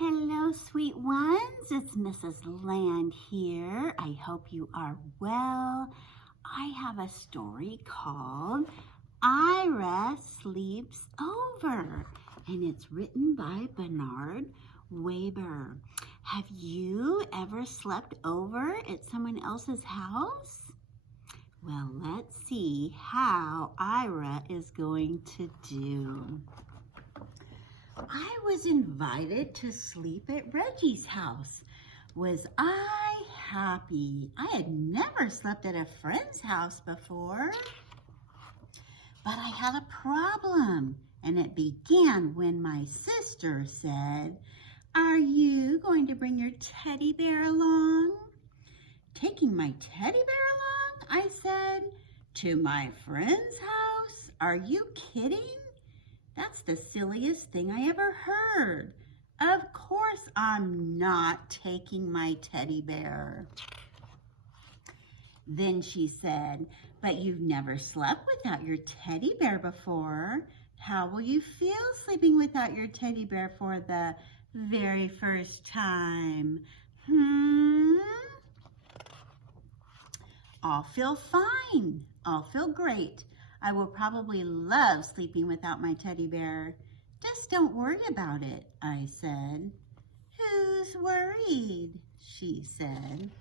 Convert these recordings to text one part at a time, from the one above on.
Hello, sweet ones. It's Mrs. Land here. I hope you are well. I have a story called Ira Sleeps Over, and it's written by Bernard Weber. Have you ever slept over at someone else's house? Well, let's see how Ira is going to do. I was invited to sleep at Reggie's house. Was I happy? I had never slept at a friend's house before. But I had a problem, and it began when my sister said, "Are you going to bring your teddy bear along?" "Taking my teddy bear along?" I said. "To my friend's house? Are you kidding? That's the silliest thing I ever heard. Of course I'm not taking my teddy bear." Then she said, "But you've never slept without your teddy bear before. How will you feel sleeping without your teddy bear for the very first time?" "I'll feel fine. I'll feel great. I will probably love sleeping without my teddy bear. Just don't worry about it," I said. "Who's worried?" she said.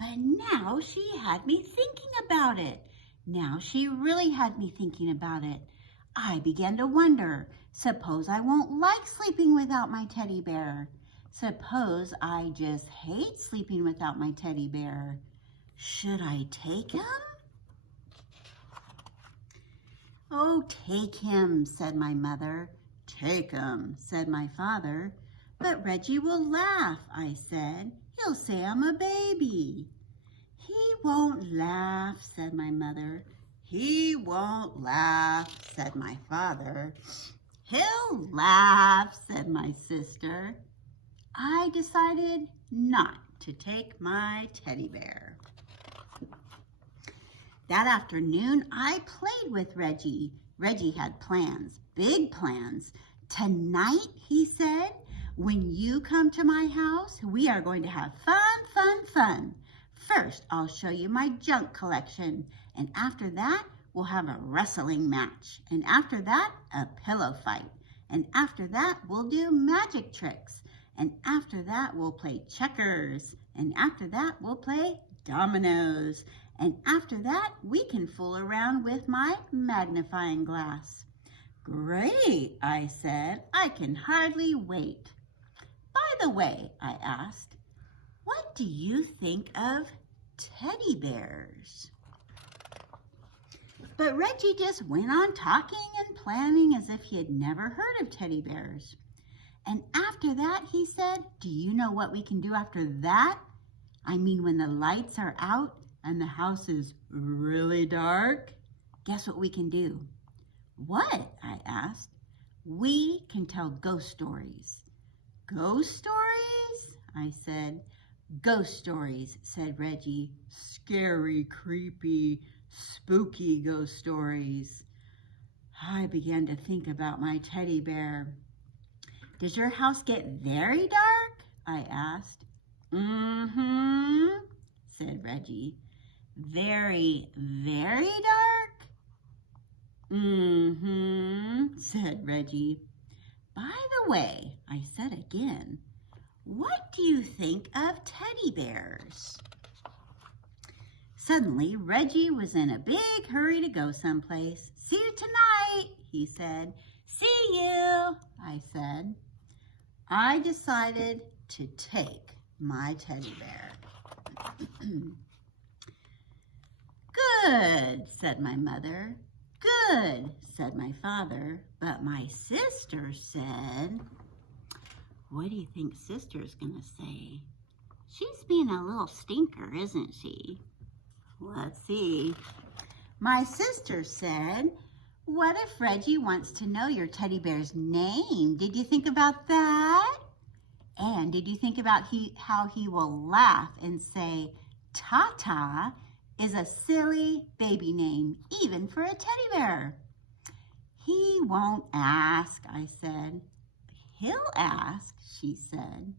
But now she had me thinking about it. Now she really had me thinking about it. I began to wonder, suppose I won't like sleeping without my teddy bear. Suppose I just hate sleeping without my teddy bear. Should I take him? "Oh, take him," said my mother. "Take him," said my father. "But Reggie will laugh," I said. "He'll say I'm a baby." "He won't laugh," said my mother. "He won't laugh," said my father. "He'll laugh," said my sister. I decided not to take my teddy bear. That afternoon, I played with Reggie. Reggie had plans, big plans. "Tonight," he said, "when you come to my house, we are going to have fun, fun, fun. First, I'll show you my junk collection. And after that, we'll have a wrestling match. And after that, a pillow fight. And after that, we'll do magic tricks. And after that, we'll play checkers. And after that, we'll play dominoes. And after that, we can fool around with my magnifying glass." "Great," I said. "I can hardly wait." "By the way," I asked, "what do you think of teddy bears?" But Reggie just went on talking and planning as if he had never heard of teddy bears. And after that, he said, "Do you know what we can do after that? I mean, when the lights are out and the house is really dark, guess what we can do?" "What?" I asked. "We can tell ghost stories." "Ghost stories?" I said. "Ghost stories," said Reggie. "Scary, creepy, spooky ghost stories." I began to think about my teddy bear. "Does your house get very dark?" I asked. "Mm-hmm," said Reggie. "Very, very dark?" "Mm-hmm," said Reggie. "By the way," I said again, "what do you think of teddy bears?" Suddenly, Reggie was in a big hurry to go someplace. "See you tonight," he said. "See you," I said. I decided to take my teddy bear. "Good," said my mother. "Good," said my father. But my sister said, what do you think sister's gonna say? She's being a little stinker, isn't she? Let's see. My sister said, "What if Reggie wants to know your teddy bear's name? Did you think about that? And did you think about how he will laugh and say, 'Tata' is a silly baby name, even for a teddy bear?" "He won't ask," I said. he'll ask, she said.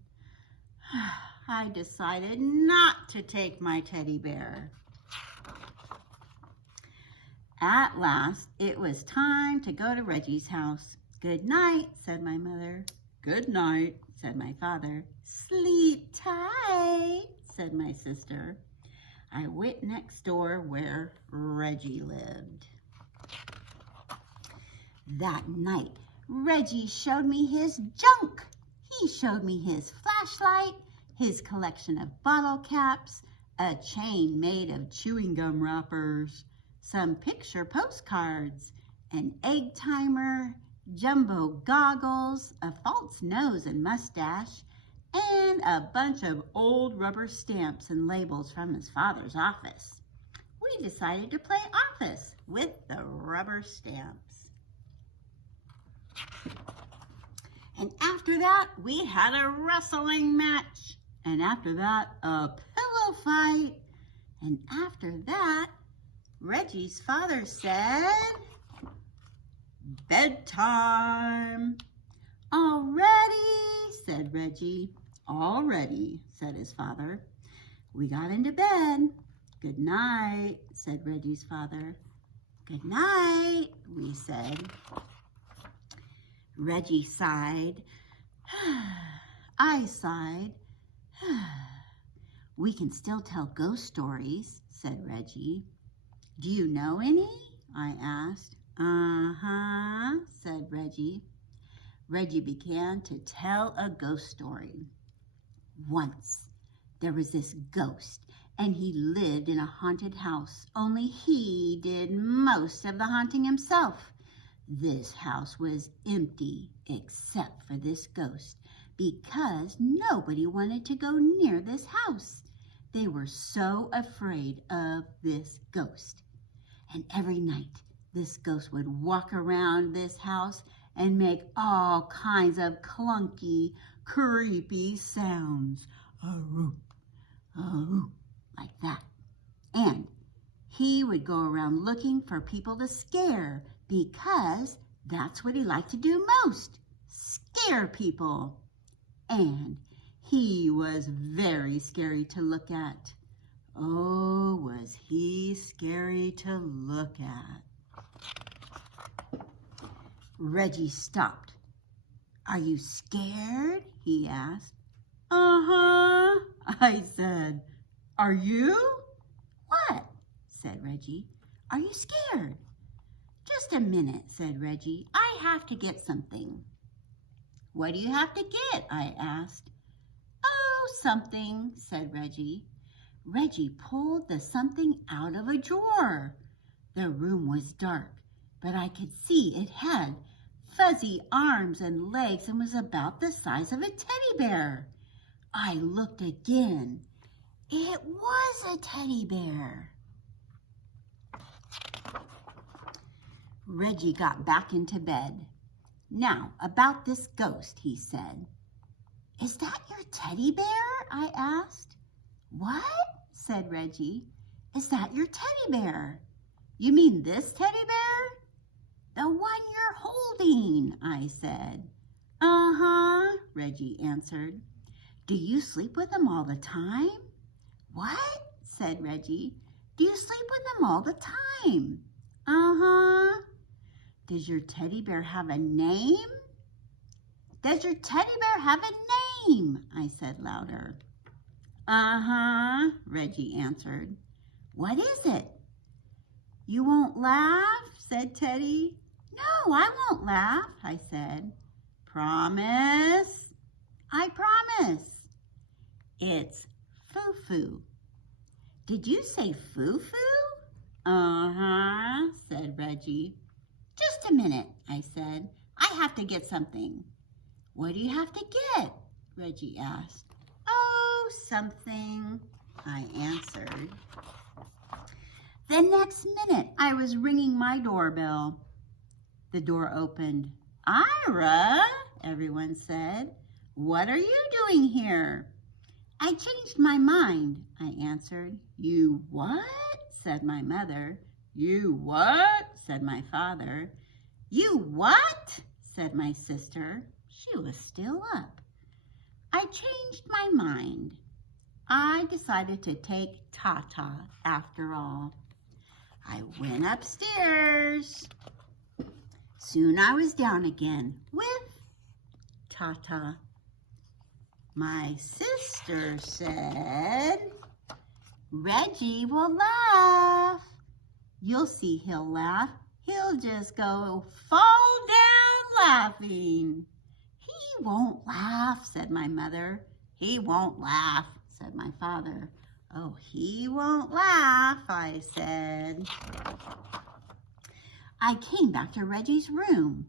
I decided not to take my teddy bear. At last, it was time to go to Reggie's house. Good night, said my mother. Good night, said my father. Sleep tight, said my sister. I went next door where Reggie lived. That night, Reggie showed me his junk. He showed me his flashlight, his collection of bottle caps, a chain made of chewing gum wrappers, some picture postcards, an egg timer, jumbo goggles, a false nose and mustache, and a bunch of old rubber stamps and labels from his father's office. We decided to play office with the rubber stamps. And after that, we had a wrestling match. And after that, a pillow fight. And after that, Reggie's father said, bedtime. Already, said Reggie. Already, said his father. We got into bed. Good night, said Reggie's father. Good night, we said. Reggie sighed. I sighed. We can still tell ghost stories, said Reggie. Do you know any? I asked. Uh-huh, said Reggie. Reggie began to tell a ghost story. Once, there was this ghost, and he lived in a haunted house, only he did most of the haunting himself. This house was empty except for this ghost because nobody wanted to go near this house. They were so afraid of this ghost. And every night, this ghost would walk around this house and make all kinds of clunky, creepy sounds. A-roop, a-roop, like that. And he would go around looking for people to scare because that's what he liked to do most, scare people. And he was very scary to look at. Oh, was he scary to look at. Reggie stopped. Are you scared? He asked. Uh-huh, I said. Are you? What? Said Reggie. Are you scared? Just a minute, said Reggie. I have to get something. What do you have to get? I asked. Oh, something, said Reggie. Reggie pulled the something out of a drawer. The room was dark, but I could see it had fuzzy arms and legs and was about the size of a teddy bear. I looked again. It was a teddy bear. Reggie got back into bed. Now, about this ghost, he said. Is that your teddy bear? I asked. What? Said Reggie. Is that your teddy bear? You mean this teddy bear? The one you're holding, I said. Uh-huh, Reggie answered. Do you sleep with him all the time? What? Said Reggie. Do you sleep with him all the time? Uh-huh. Does your teddy bear have a name? Does your teddy bear have a name? I said louder. Uh-huh, Reggie answered. What is it? You won't laugh? Said Teddy. No, I won't laugh, I said. Promise? I promise. It's Foo-Foo. Did you say Foo-Foo? Uh-huh, said Reggie. Just a minute, I said. I have to get something. What do you have to get? Reggie asked. Oh, something, I answered. The next minute, I was ringing my doorbell. The door opened. Ira, everyone said. What are you doing here? I changed my mind, I answered. You what? Said my mother. You what? Said my father. You what? Said my sister. She was still up. I changed my mind. I decided to take Tata after all. I went upstairs. Soon I was down again with Tata. My sister said, Reggie will laugh. You'll see he'll laugh. He'll just go fall down laughing. He won't laugh, said my mother. He won't laugh, said my father. Oh, he won't laugh, I said. I came back to Reggie's room.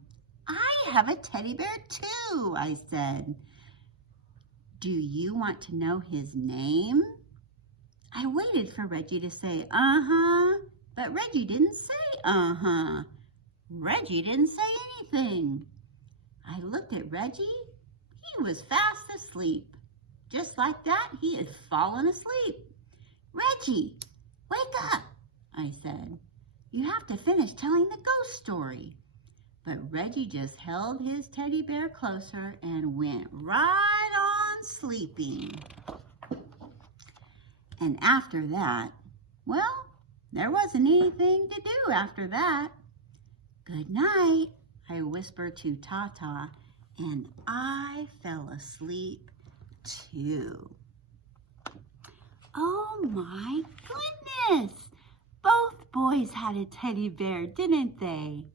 I have a teddy bear too, I said. Do you want to know his name? I waited for Reggie to say, uh-huh, but Reggie didn't say uh-huh. Reggie didn't say anything. I looked at Reggie. He was fast asleep. Just like that, he had fallen asleep. Reggie, wake up, I said. You have to finish telling the ghost story. But Reggie just held his teddy bear closer and went right on sleeping. And after that, well, there wasn't anything to do after that. Good night, I whispered to Tata, and I fell asleep too. Oh my goodness! Both boys had a teddy bear, didn't they?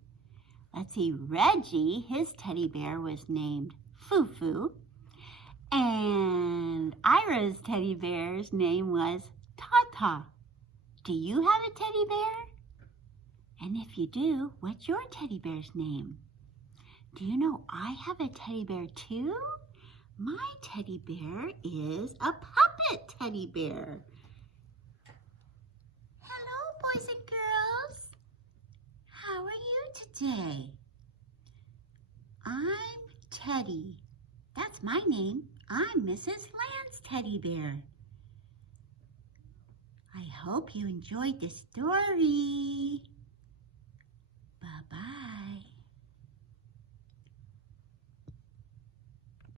Let's see, Reggie, his teddy bear was named Foo-Foo, and Ira's teddy bear's name was Tata. Do you have a teddy bear? And if you do, what's your teddy bear's name? Do you know I have a teddy bear too? My teddy bear is a puppet teddy bear. Hello, boys and girls. How are you today? I'm Teddy. That's my name. I'm Mrs. Land's teddy bear. I hope you enjoyed the story. Bye-bye.